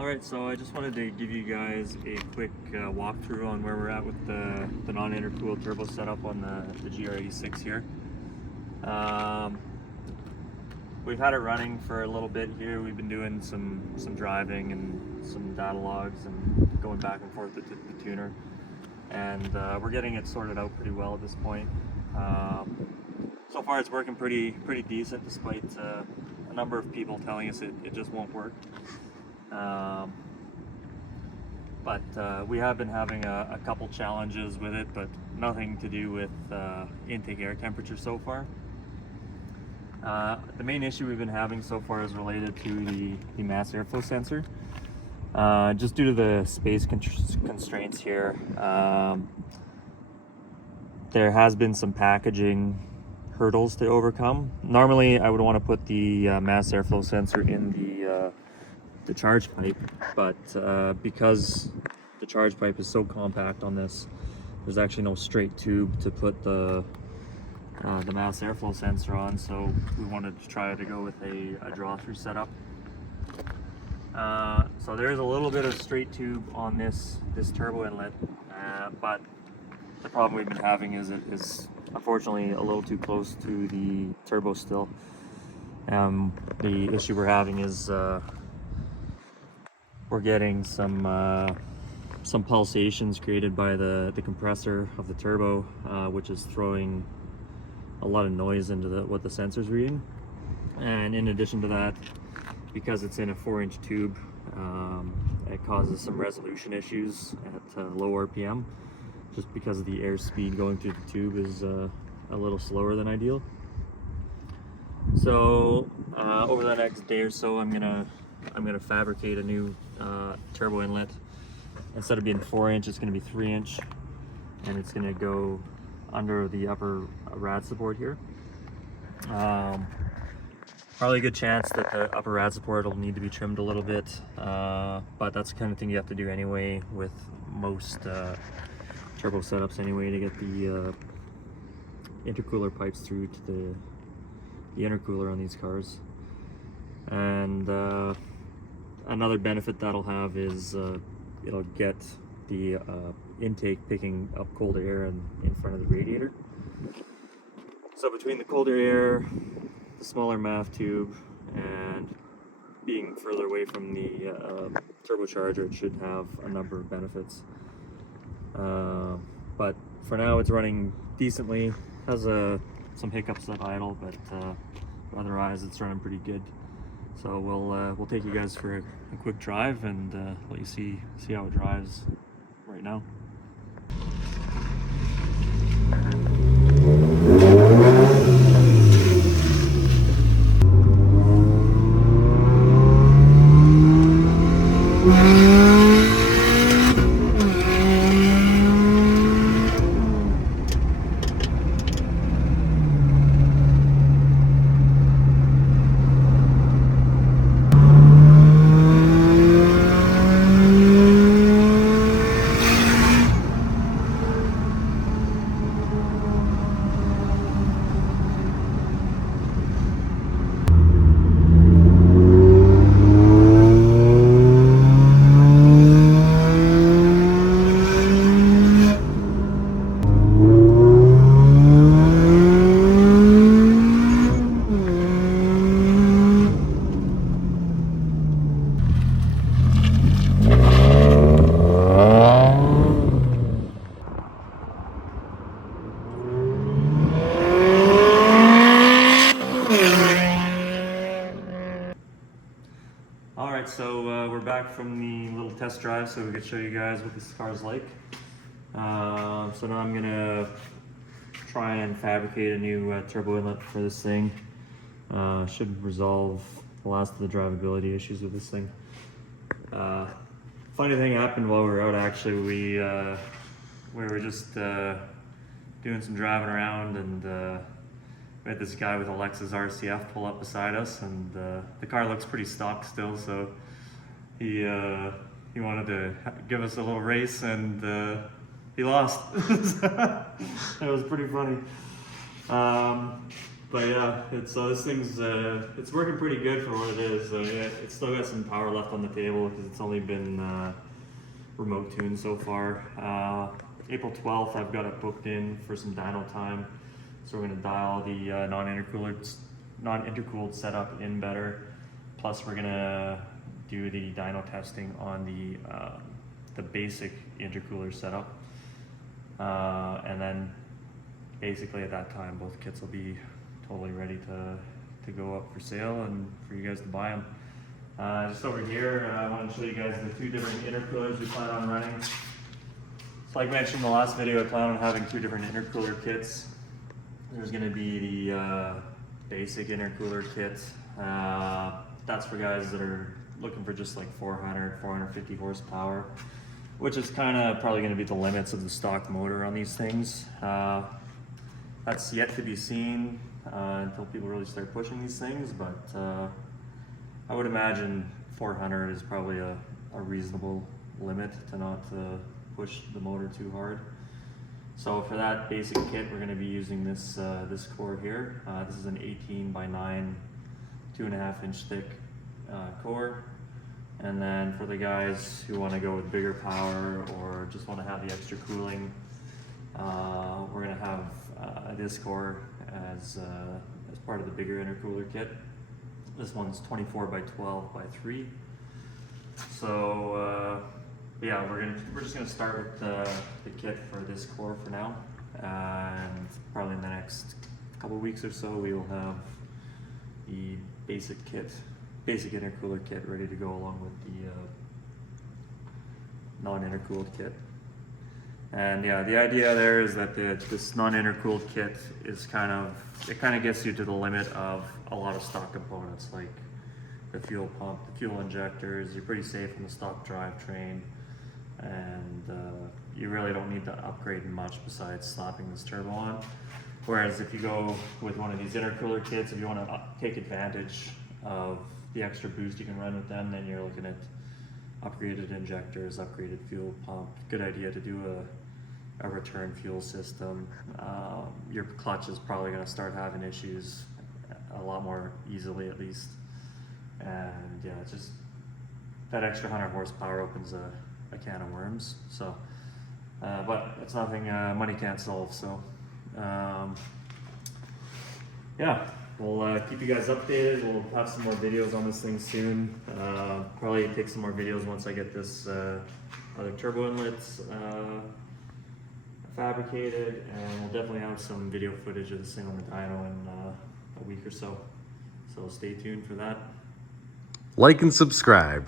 Alright, so I just wanted to give you guys a quick walkthrough on where we're at with the non-intercooled turbo setup on the GR86 here. We've had it running for a little bit here. We've been doing some driving and some data logs and going back and forth with the tuner. And we're getting it sorted out pretty well at this point. So far it's working pretty decent despite a number of people telling us it just won't work. But we have been having a couple challenges with it, but nothing to do with intake air temperature so far. The main issue we've been having so far is related to the mass airflow sensor. Just due to the space constraints here, there has been some packaging hurdles to overcome. Normally I would want to put the mass airflow sensor in the charge pipe, but because the charge pipe is so compact on this, there's actually no straight tube to put the mass airflow sensor on, so we wanted to try to go with a draw-through setup. So there is a little bit of straight tube on this turbo inlet, but the problem we've been having is it is unfortunately a little too close to the turbo still. The issue we're having is we're getting some pulsations created by the compressor of the turbo, which is throwing a lot of noise into what the sensor's reading. And in addition to that, because it's in a 4-inch tube, it causes some resolution issues at low RPM, just because the air speed going through the tube is a little slower than ideal. So over the next day or so, I'm gonna fabricate a new turbo inlet. Instead of being 4-inch, it's gonna be 3-inch, and it's gonna go under the upper rad support here. Probably a good chance that the upper rad support will need to be trimmed a little bit, but that's the kind of thing you have to do anyway with most turbo setups anyway, to get the intercooler pipes through to the intercooler on these cars. And another benefit that'll have is it'll get the intake picking up colder air in front of the radiator. So between the colder air, the smaller MAF tube, and being further away from the turbocharger, it should have a number of benefits. But for now it's running decently. Has some hiccups at idle, but otherwise it's running pretty good. So we'll take you guys for a quick drive and let you see how it drives right now. Alright, so we're back from the little test drive so we could show you guys what this car's like. So now I'm gonna try and fabricate a new turbo inlet for this thing. Should resolve the last of the drivability issues with this thing. Funny thing happened while we were out actually. We were just doing some driving around, and we had this guy with a Lexus RCF pull up beside us, and the car looks pretty stock still, so he wanted to give us a little race, and he lost. It was pretty funny. But yeah, it's this thing's it's working pretty good for what it is. It's still got some power left on the table because it's only been remote tuned so far. April 12th, I've got it booked in for some dyno time, so we're gonna dial the non-intercooled setup in better. Plus, we're gonna do the dyno testing on the basic intercooler setup, and then basically at that time, both kits will be totally ready to go up for sale and for you guys to buy them. Just over here, I want to show you guys the two different intercoolers we plan on running. So like mentioned in the last video, I plan on having two different intercooler kits. There's going to be the basic intercooler kit. That's for guys that are looking for just like 400, 450 horsepower, which is kind of probably going to be the limits of the stock motor on these things. That's yet to be seen until people really start pushing these things, but I would imagine 400 is probably a reasonable limit to not push the motor too hard. So for that basic kit, we're going to be using this this core here. This is an 18 by 9, 2.5 inch thick core. And then for the guys who want to go with bigger power or just want to have the extra cooling, we're going to have this core as part of the bigger intercooler kit. This one's 24 by 12 by 3. So yeah, we're just gonna start with the kit for this core for now, and probably in the next couple of weeks or so we will have the basic intercooler kit ready to go along with the non-intercooled kit. And yeah, the idea there is that this non-intercooled kit is kind of gets you to the limit of a lot of stock components, like the fuel pump, the fuel injectors. You're pretty safe on the stock drivetrain, and you really don't need to upgrade much besides slapping this turbo on. Whereas if you go with one of these intercooler kits, if you want to take advantage of the extra boost you can run with them, then you're looking at upgraded injectors, upgraded fuel pump. Good idea to do a return fuel system. Your clutch is probably going to start having issues a lot more easily, at least. And yeah, it's just that extra 100 horsepower opens a can of worms. So, but it's nothing money can't solve. So, yeah. We'll keep you guys updated. We'll have some more videos on this thing soon. Probably take some more videos once I get this other turbo inlets fabricated, and we'll definitely have some video footage of this thing on the dyno in a week or so. So stay tuned for that. Like and subscribe.